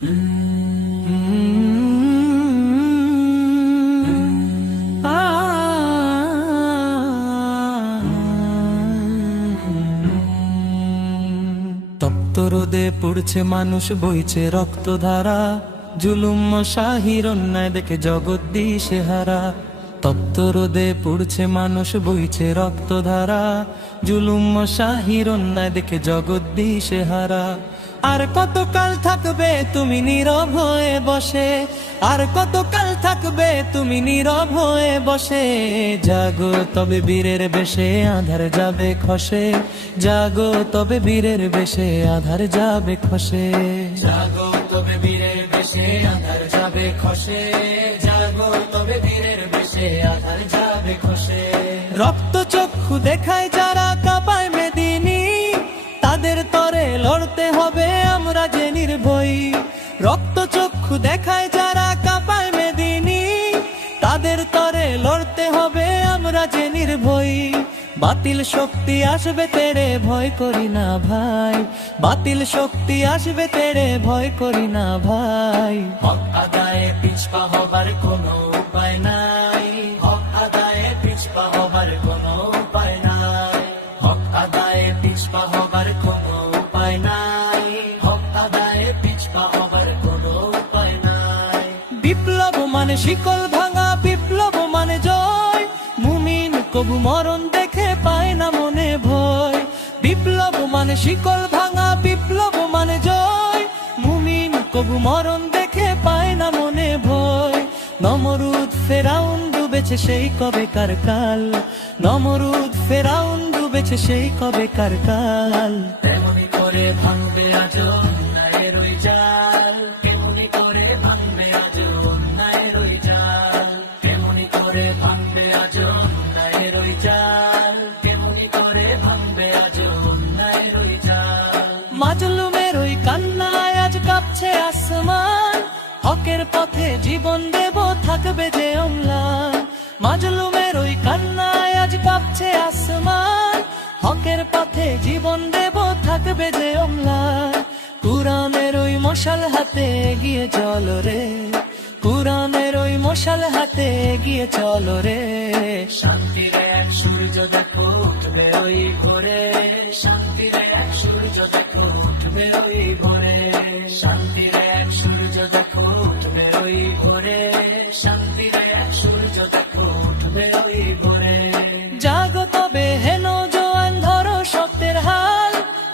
তপ্ত রোদে পুড়ছে মানুষ, বইছে রক্তধারা, জুলুম শাহির অন্যায় দেখে জগৎ দিশেহারা। তপ্ত রোদে পুড়ছে মানুষ, বইছে রক্তধারা, জুলুম শাহির অন্যায় দেখে জগৎ দিশেহারা। আর কতকাল থাকবে তুমি নীরব হয়ে বসে, আর কতকাল থাকবে তুমি নীরব হয়ে বসে। জাগো তবে বীরের বেশে, আধার যাবে খসে। জাগো তবে বীরের বেশে, আধার যাবে খসে। জাগো তবে বীরের বেশে, আধার যাবে খসে। জাগো তবে বীরের বেশে, আধার যাবে খসে। রক্ত চক্ষু দেখায় যারা কাঁপায় মেদিনী, তাদের তরে লড়তে হবে আমরা যে নির্ভয়ী। রক্ত চক্ষু দেখায় যারা কাঁপায় মেদিনী, তাদের তরে লড়তে হবে আমরা যে নির্ভয়ী। বাতিল শক্তি আসবে তেরে, ভয় করি না ভাই। বাতিল শক্তি আসবে তেরে, ভয় করি না ভাই। হক আদায়ে পিছপা হবার কোনো উপায় নাই। হক আদায়ে পিছপা হবার কোনো উপায় নাই। হক আদায়ে পিছপা হবার কোনো উপায় নাই। হক আদায়ে পিছপা হবার কোনো উপায় নাই। বিপ্লব মানে শিকল ভাঙা, বিপ্লব মানে জয়। মুমিন কবু মরণ দেখে পায় না মনে ভয়। বিপ্লব মানে শিকল ভাঙা, বিপ্লব মানে জয়। মুমিন কবু মরণ দেখে পায় না মনে ভয়। নমরুদ ফেরাউন ডুবেছে সেই কবেকার কাল। নমরুদ ফেরাউন ডুবেছে সেই কবেকার কাল। তেমনি করে ভাঙবে আজ অন্যায়ের ওই জাল। তেমনি করে ভাঙবে আজ অন্যায়ের ওই জাল। তেমনি করে ভাঙবে আজ অন্যায়ের ওই জাল। তেমনি করে ভাঙবে আজ অন্যায়ের ওই জাল। মাজলুমের ওই কান্নায় আজ কাঁপছে আসমান। হকের পথে জীবন দেব থাকবে যে অম্লান। মাজলুমের ওই কান্নায় আজ কাঁপছে আসমান। হকের পথে জীবন দেব থাকবে যে অম্লান। কুরআনের ওই মশাল হাতে এগিয়ে চলো রে। কুরআনের ওই মশাল হাতে এগিয়ে চলো রে। শান্তির এক সূর্য দেখো উঠবে ওই ভোরে। শান্তির এক সূর্য দেখো উঠবে ওই ভোরে। শান্তির এক সূর্য দেখো উঠবে ওই ভোরে। শান্তির এক সূর্য দেখো উঠবে ওই ভোরে। জাগো তবে হেন জোয়ান, ধরো সত্যের হাল।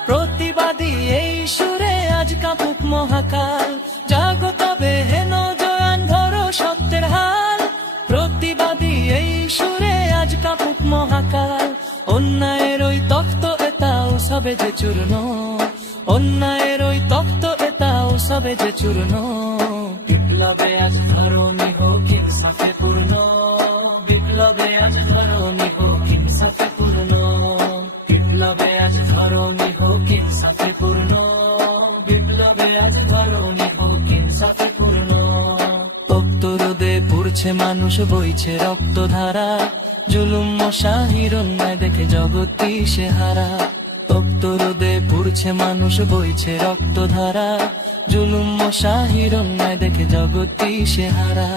প্রতিবাদী এই সুরে আজ কাঁপুক মহাকাল। জাগো তবে হেন জোয়ান, ধরো সত্যের হাল। প্রতিবাদী এই সুরে আজ কাঁপুক মহাকাল। অন্যায়ের ওই তখ্ত এতাও সবে যে চূর্ণ। অন্যায়ের ওই তখ্ত এতাও সবে যে চূর্ণ। বিপ্লবে আজ ধরণী হোক ইনসাফে পূর্ণ। বিপ্লবে আজ ধরণী হোক ইনসাফে পূর্ণ। বিপ্লবে আজ ধরণী হোক ইনসাফে পূর্ণ। বিপ্লবে আজ ধরণী হোক ইনসাফে পূর্ণ। তপ্ত রোদে পুড়ছে মানুষ, বইছে রক্তধারা, জুলুম শাহির অন্যায় দেখে জগৎ দিশেহারা। তপ্ত রোদে পুড়ছে মানুষ, বইছে রক্তধারা, জুলুম শাহির অন্যায় দেখে জগৎ দিশেহারা।